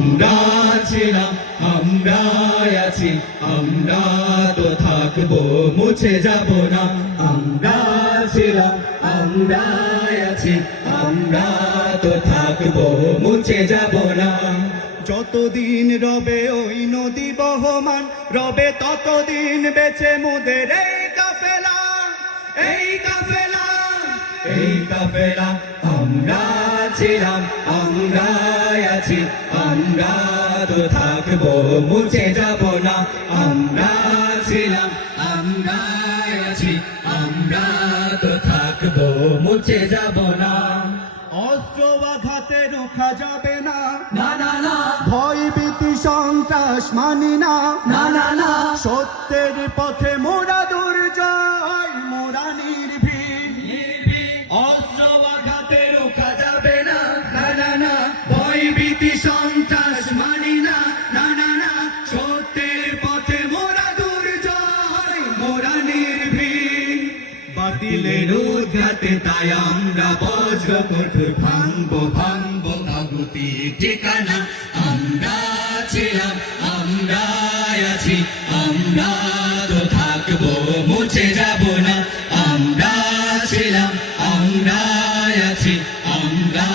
আমরা ছিলাম, আমরা আছি, আমরা তো থাকবো, মুছে যাব না। আমরা ছিলাম, আমরা আছি, আমরা তো থাকবো, মুছে যাব না। যতদিন রবে ওই নদী বহমান, রবে ততদিন বেঁচে মোদের এই কাফেলা, এই কাফেলা, এই কাফেলা। আমরা ছিলাম, আমরা আছি, আমরা তো থাকবো, মুছে যাব না। আমরা ছিলাম, আমরা আছি, আমরা তো থাকবো, মুছে যাব না। অস্ত্র আঘাতে রোখা যাবে না, না না না, ভয় ভীতি সন্ত্রাস মানি না, না না না, সত্যের পথে মোরা দুর্জয়, মোরা নির্ভীক। অস্ত্র আঘাতে রোখা যাবে না, না না না, ভয় ভীতি সন্ত্রাস মানি না, না না না, সত্যের পথে মোরা দুর্জয়, মোরা নির্ভীক। বাতিলের উদ্ঘাতে তাই আমরা বজ্র কঠোর ভাঙবো, ভাঙবো ভাবুতির ঠিকানা। আমরা ছিলাম, আমরা আছি, আমরা তো থাকবো, মুছে যাব না। আমরা ছিলাম, আমরা আছি, আমরা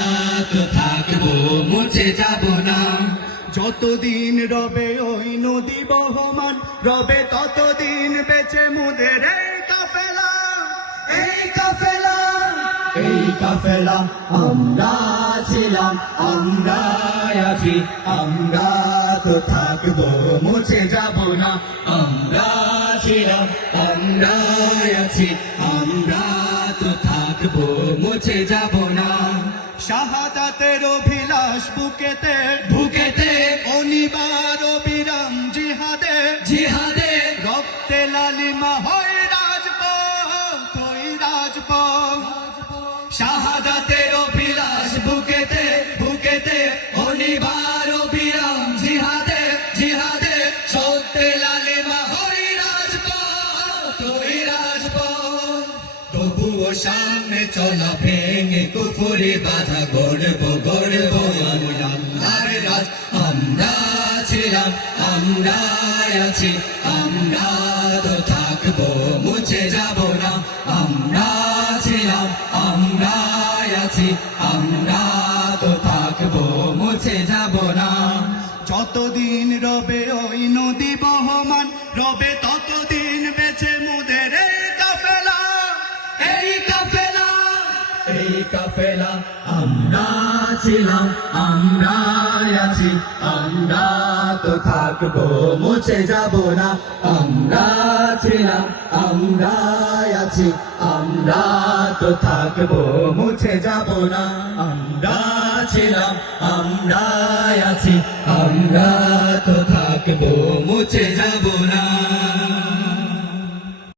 তো থাকবো, মুছে যাব না। যতদিন রবে ওই নদী বহমান, রবে ততদিন বেঁচে মোদের এই কাফেলা, এই কাফেলা, এই কাফেলা। আমরা ছিলাম, আমরা আছি, আমরা তো থাকবো, মুছে যাব না। আমরা ছিলাম, আমরা আছি, আমরা তো থাকবো, মুছে যাব না। শাহাদাতের অভিলাষ বুকেতে, বুকেতে অনিবার অবিরাম জিহাদে, জিহাদে রক্তে লালিমা হয় রাজপথ, ওই রাজপথ। শাহাদাতের অভিলাষ বুকেতে, বুকেতে অনিবার অবিরাম জিহাদে, জিহাদে সত্যে লালিমা হই রাজপথ, ওই রাজপথ। তবুও সামনে চলা ভেঙে কুফুরি বাধা, গড়বো গড়বো আল্লাহর রাজ। আমরা ছিলাম, আমরা আছি, আমরা তো থাকবো, মুছে যাব না। আমরা ছিলাম, আমরা আছি, আমরা তো থাকবো, মুছে যাব না। যতদিন রবে ওই নদী বহমান, রবে ততদিন বেঁচে মোদের এই কাফেলা, এই কাফেলা, এই কাফেলা। আমরা ছিলাম, আমরা আছি, আমরা তো থাকবো, মুছে যাব না। আমরা ছিলাম, আমরা আছি, আমরা তো থাকবো, মুছে যাব না। আমরা ছিলাম, আমরা আছি, আমরা তো থাকবো, মুছে যাব না।